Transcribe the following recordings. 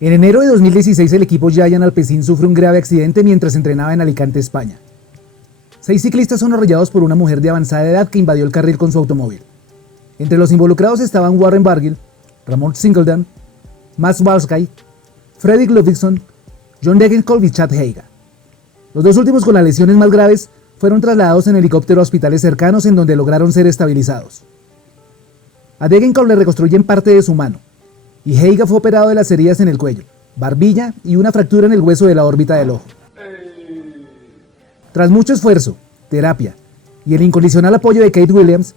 En enero de 2016 el equipo Giant Alpecin sufre un grave accidente mientras entrenaba en Alicante, España. 6 ciclistas son arrollados por una mujer de avanzada edad que invadió el carril con su automóvil. Entre los involucrados estaban Warren Barguil, Ramon Singeldam, Mats Walskay, Fredrik Ludvigsson, John Degenkolb y Chad Heiga. Los dos últimos con las lesiones más graves fueron trasladados en helicóptero a hospitales cercanos en donde lograron ser estabilizados. A Degenkolb le reconstruyen parte de su mano y Heiga fue operado de las heridas en el cuello, barbilla y una fractura en el hueso de la órbita del ojo. Tras mucho esfuerzo, terapia y el incondicional apoyo de Kate Williams,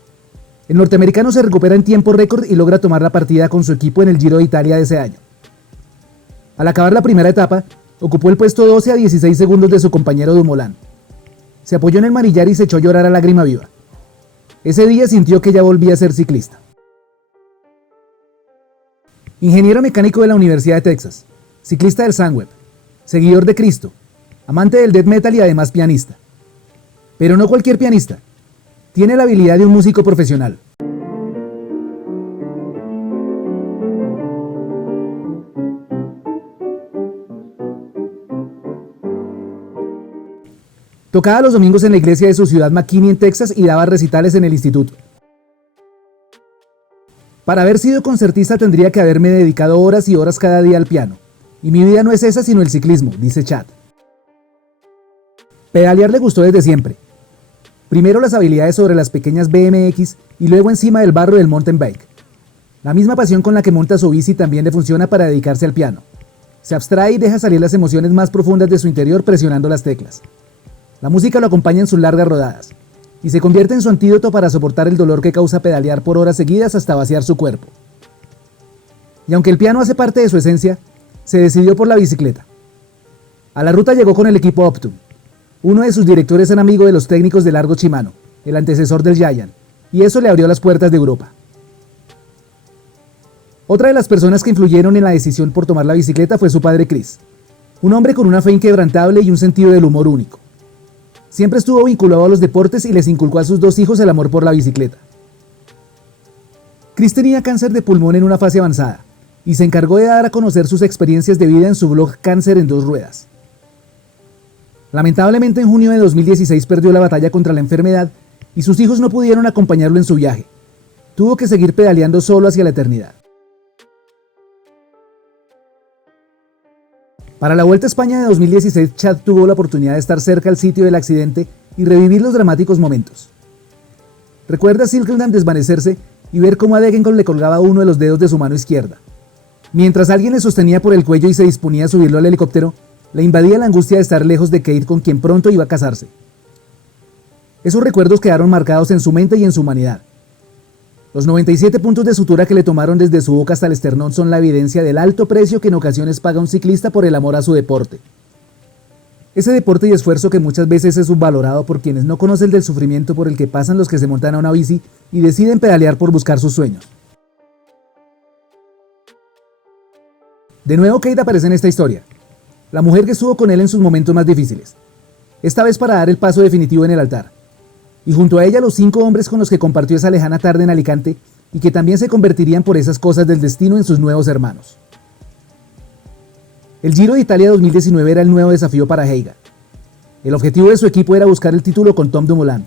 el norteamericano se recupera en tiempo récord y logra tomar la partida con su equipo en el Giro de Italia de ese año. Al acabar la primera etapa, ocupó el puesto 12 a 16 segundos de su compañero Dumoulin. Se apoyó en el manillar y se echó a llorar a lágrima viva. Ese día sintió que ya volvía a ser ciclista. Ingeniero mecánico de la Universidad de Texas, ciclista del Sunweb, seguidor de Cristo, amante del death metal y además pianista. Pero no cualquier pianista. Tiene la habilidad de un músico profesional. Tocaba los domingos en la iglesia de su ciudad McKinney en Texas y daba recitales en el instituto. Para haber sido concertista tendría que haberme dedicado horas y horas cada día al piano. Y mi vida no es esa sino el ciclismo, dice Chad. Pedalear le gustó desde siempre. Primero las habilidades sobre las pequeñas BMX y luego encima del barro del mountain bike. La misma pasión con la que monta su bici también le funciona para dedicarse al piano. Se abstrae y deja salir las emociones más profundas de su interior presionando las teclas. La música lo acompaña en sus largas rodadas y se convierte en su antídoto para soportar el dolor que causa pedalear por horas seguidas hasta vaciar su cuerpo. Y aunque el piano hace parte de su esencia, se decidió por la bicicleta. A la ruta llegó con el equipo Optum. Uno de sus directores era amigo de los técnicos de Largo Shimano, el antecesor del Giant, y eso le abrió las puertas de Europa. Otra de las personas que influyeron en la decisión por tomar la bicicleta fue su padre Chris, un hombre con una fe inquebrantable y un sentido del humor único. Siempre estuvo vinculado a los deportes y les inculcó a sus 2 hijos el amor por la bicicleta. Chris tenía cáncer de pulmón en una fase avanzada y se encargó de dar a conocer sus experiencias de vida en su blog Cáncer en 2 ruedas. Lamentablemente en junio de 2016 perdió la batalla contra la enfermedad y sus hijos no pudieron acompañarlo en su viaje. Tuvo que seguir pedaleando solo hacia la eternidad. Para la Vuelta a España de 2016, Chad tuvo la oportunidad de estar cerca al sitio del accidente y revivir los dramáticos momentos. Recuerda a Singeldam desvanecerse y ver cómo a Degenkolb le colgaba uno de los dedos de su mano izquierda. Mientras alguien le sostenía por el cuello y se disponía a subirlo al helicóptero, le invadía la angustia de estar lejos de Kate, con quien pronto iba a casarse. Esos recuerdos quedaron marcados en su mente y en su humanidad. Los 97 puntos de sutura que le tomaron desde su boca hasta el esternón son la evidencia del alto precio que en ocasiones paga un ciclista por el amor a su deporte. Ese deporte y esfuerzo que muchas veces es subvalorado por quienes no conocen del sufrimiento por el que pasan los que se montan a una bici y deciden pedalear por buscar sus sueños. De nuevo Kate aparece en esta historia, la mujer que estuvo con él en sus momentos más difíciles, esta vez para dar el paso definitivo en el altar. Y junto a ella los 5 hombres con los que compartió esa lejana tarde en Alicante y que también se convertirían por esas cosas del destino en sus nuevos hermanos. El Giro de Italia 2019 era el nuevo desafío para Heiga. El objetivo de su equipo era buscar el título con Tom Dumoulin,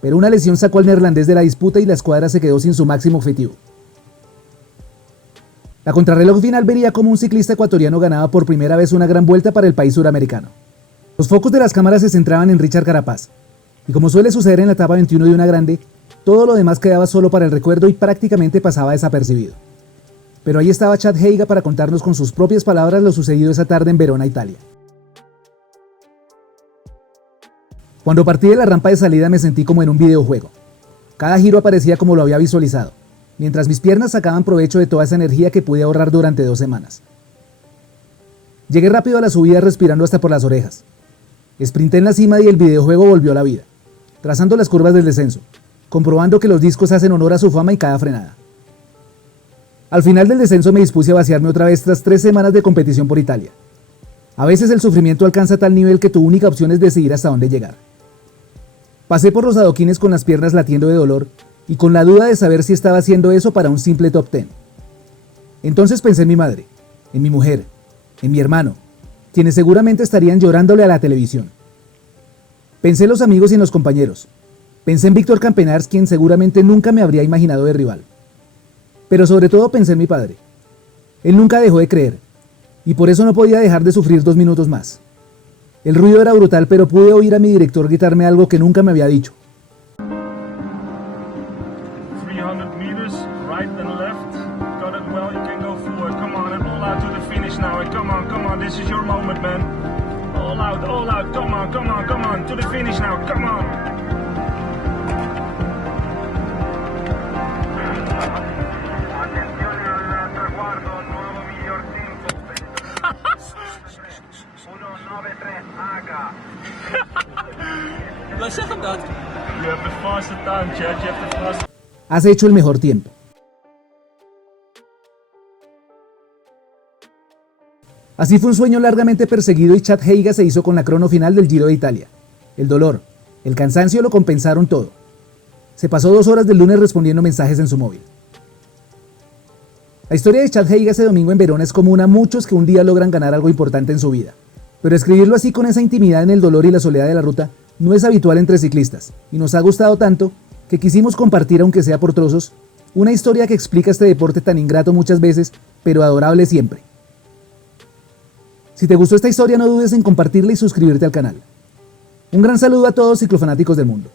pero una lesión sacó al neerlandés de la disputa y la escuadra se quedó sin su máximo objetivo. La contrarreloj final vería como un ciclista ecuatoriano ganaba por primera vez una gran vuelta para el país suramericano. Los focos de las cámaras se centraban en Richard Carapaz, y como suele suceder en la etapa 21 de una grande, todo lo demás quedaba solo para el recuerdo y prácticamente pasaba desapercibido. Pero ahí estaba Chad Heiga para contarnos con sus propias palabras lo sucedido esa tarde en Verona, Italia. Cuando partí de la rampa de salida me sentí como en un videojuego. Cada giro aparecía como lo había visualizado, mientras mis piernas sacaban provecho de toda esa energía que pude ahorrar durante 2 semanas. Llegué rápido a la subida respirando hasta por las orejas. Sprinté en la cima y el videojuego volvió a la vida, trazando las curvas del descenso, comprobando que los discos hacen honor a su fama y cada frenada. Al final del descenso me dispuse a vaciarme otra vez tras 3 semanas de competición por Italia. A veces el sufrimiento alcanza tal nivel que tu única opción es decidir hasta dónde llegar. Pasé por los adoquines con las piernas latiendo de dolor y con la duda de saber si estaba haciendo eso para un simple top 10. Entonces pensé en mi madre, en mi mujer, en mi hermano, quienes seguramente estarían llorándole a la televisión. Pensé en los amigos y en los compañeros. Pensé en Víctor Campenars, quien seguramente nunca me habría imaginado de rival. Pero sobre todo pensé en mi padre. Él nunca dejó de creer, y por eso no podía dejar de sufrir 2 minutos más. El ruido era brutal, pero pude oír a mi director gritarme algo que nunca me había dicho. 300 meters, right and left. Got it well, you can go forward. Come on, and all out to the finish now. And come on, this is your moment, man. All out, come on, to the finish now, come on. You have the faster time, Chad. You have the faster. Has hecho el mejor tiempo. Así fue un sueño largamente perseguido y Chad Heiga se hizo con la crono final del Giro de Italia. El dolor, el cansancio lo compensaron todo. Se pasó 2 horas del lunes respondiendo mensajes en su móvil. La historia de Chad Heiga ese domingo en Verona es común a muchos que un día logran ganar algo importante en su vida. Pero escribirlo así con esa intimidad en el dolor y la soledad de la ruta no es habitual entre ciclistas, y nos ha gustado tanto que quisimos compartir, aunque sea por trozos, una historia que explica este deporte tan ingrato muchas veces, pero adorable siempre. Si te gustó esta historia, no dudes en compartirla y suscribirte al canal. Un gran saludo a todos ciclofanáticos del mundo.